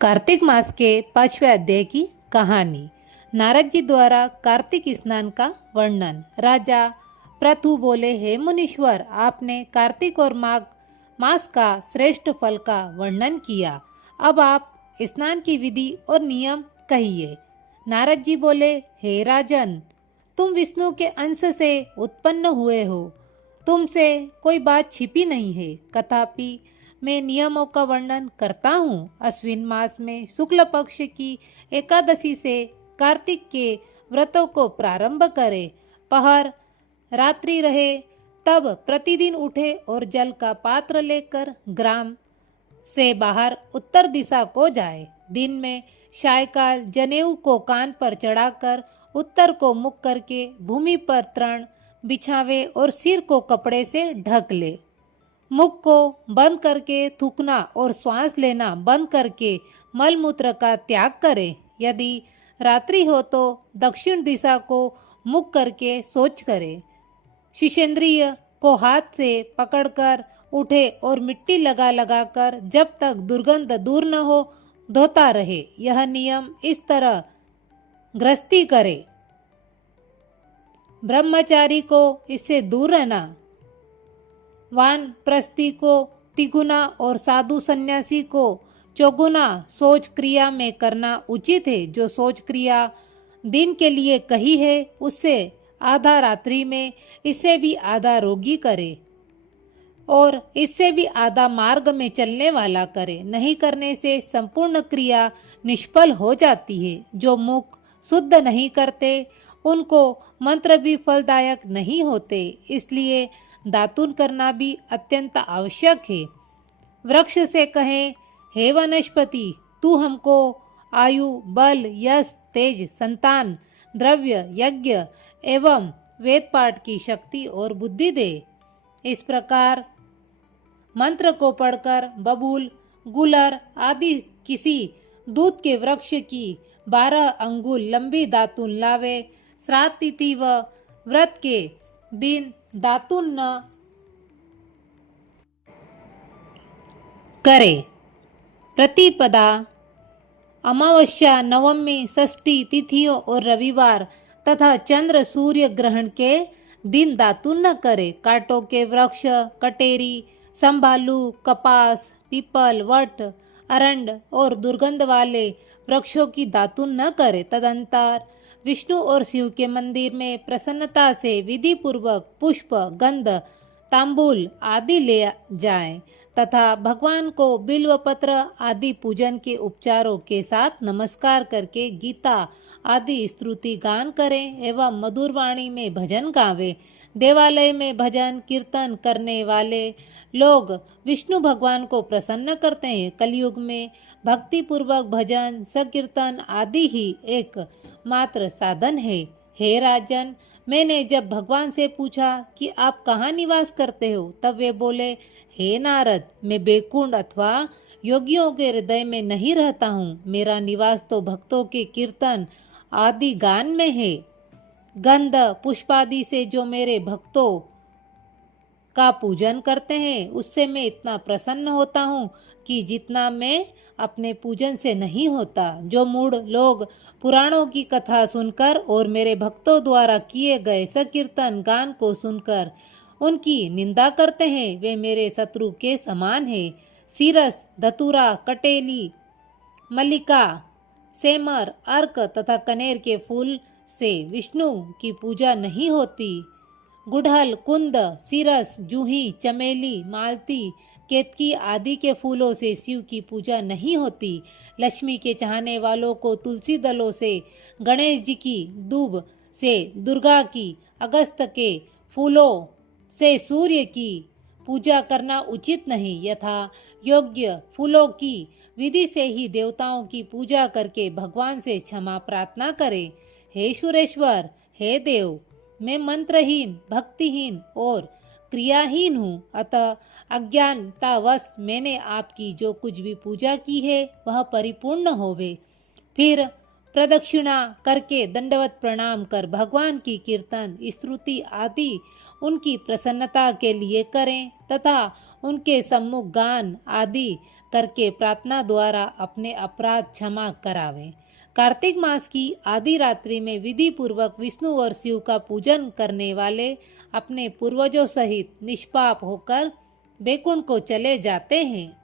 कार्तिक मास के 5वें अध्याय की कहानी। नारद जी द्वारा कार्तिक स्नान का वर्णन। राजा प्रथु बोले, हे मुनीश्वर, आपने कार्तिक और माघ मास का श्रेष्ठ फल का वर्णन किया। अब आप स्नान की विधि और नियम कहिए। नारद जी बोले, हे राजन, तुम विष्णु के अंश से उत्पन्न हुए हो, तुमसे कोई बात छिपी नहीं है। कथापि मैं नियमों का वर्णन करता हूँ। अश्विन मास में शुक्ल पक्ष की एकादशी से कार्तिक के व्रतों को प्रारंभ करें। पहर रात्रि रहे तब प्रतिदिन उठे और जल का पात्र लेकर ग्राम से बाहर उत्तर दिशा को जाए। दिन में सायकाल जनेऊ को कान पर चढ़ाकर उत्तर को मुख करके भूमि पर तृण बिछावे और सिर को कपड़े से ढक ले। मुख को बंद करके थूकना और श्वास लेना बंद करके मलमूत्र का त्याग करें। यदि रात्रि हो तो दक्षिण दिशा को मुख करके शौच करें। शिशेंद्रिय को हाथ से पकड़कर उठे और मिट्टी लगा लगा कर जब तक दुर्गंध दूर न हो धोता रहे। यह नियम इस तरह गृहस्थी करे। ब्रह्मचारी को इससे दूर रहना, वानप्रस्थी को तिगुना और साधु सन्यासी को चौगुना शौच क्रिया में करना उचित है। जो शौच क्रिया दिन के लिए कही है उससे आधा रात्रि में, इससे भी आधा रोगी करे और इससे भी आधा मार्ग में चलने वाला करे। नहीं करने से संपूर्ण क्रिया निष्फल हो जाती है। जो मुख शुद्ध नहीं करते उनको मंत्र भी फलदायक नहीं होते, इसलिए दातुन करना भी अत्यंत आवश्यक है। वृक्ष से कहें, हे वनस्पति, तू हमको आयु, बल, यश, तेज, संतान, द्रव्य, यज्ञ एवं वेद पाठ की शक्ति और बुद्धि दे। इस प्रकार मंत्र को पढ़कर बबूल, गुलर आदि किसी दूध के वृक्ष की 12 अंगुल लंबी दातुन लावे। श्राद्ध तिथि व व्रत के दिन दातुन न करे। प्रतिपदा, अमावस्या, नवमी, षष्ठी तिथियों और रविवार तथा चंद्र सूर्य ग्रहण के दिन दातुन न करे। कांटों के वृक्ष, कटेरी, संभालू, कपास, पीपल, वट, अरंड और दुर्गंध वाले वृक्षों की दातुन न करे। तदंतर विष्णु और शिव के मंदिर में प्रसन्नता से विधि पूर्वक पुष्प, गंध, तांबूल आदि ले जाएं तथा भगवान को बिल्व पत्र आदि पूजन के उपचारों के साथ नमस्कार करके गीता आदि स्तुति गान करें एवं मधुर वाणी में भजन गावें। देवालय में भजन कीर्तन करने वाले लोग विष्णु भगवान को प्रसन्न करते हैं। कलयुग में भक्ति पूर्वक भजन, संकीर्तन आदि ही एक मात्र साधन है। हे राजन, मैंने जब भगवान से पूछा कि आप कहाँ निवास करते हो, तब वे बोले, हे नारद, मैं बैकुंठ अथवा योगियों के हृदय में नहीं रहता हूँ। मेरा निवास तो भक्तों के कीर्तन आदि गान में है। गंध पुष्पादि से जो मेरे भक्तों का पूजन करते हैं उससे मैं इतना प्रसन्न होता हूँ कि जितना मैं अपने पूजन से नहीं होता। जो मूढ़ लोग पुराणों की कथा सुनकर और मेरे भक्तों द्वारा किए गए संकीर्तन गान को सुनकर उनकी निंदा करते हैं, वे मेरे शत्रु के समान है। सीरस, धतूरा, कटेली, मल्लिका, सेमर, अर्क तथा कनेर के फूल से विष्णु की पूजा नहीं होती। गुड़हल, कुंद, सीरस, जूही, चमेली, मालती, केतकी आदि के फूलों से शिव की पूजा नहीं होती। लक्ष्मी के चाहने वालों को तुलसी दलों से, गणेश जी की दूब से, दुर्गा की अगस्त के फूलों से सूर्य की पूजा करना उचित नहीं। यथा योग्य फूलों की विधि से ही देवताओं की पूजा करके भगवान से क्षमा प्रार्थना करें। हे सुरेश्वर, हे देव, मैं मंत्रहीन, भक्तिहीन और क्रियाहीन हूँ, अतः अज्ञानतावश मैंने आपकी जो कुछ भी पूजा की है वह परिपूर्ण होवे। फिर प्रदक्षिणा करके दंडवत प्रणाम कर भगवान की कीर्तन, स्तुति आदि उनकी प्रसन्नता के लिए करें तथा उनके सम्मुख गान आदि करके प्रार्थना द्वारा अपने अपराध क्षमा करावें। कार्तिक मास की आधी रात्रि में विधि पूर्वक विष्णु और शिव का पूजन करने वाले अपने पूर्वजों सहित निष्पाप होकर वैकुंठ को चले जाते हैं।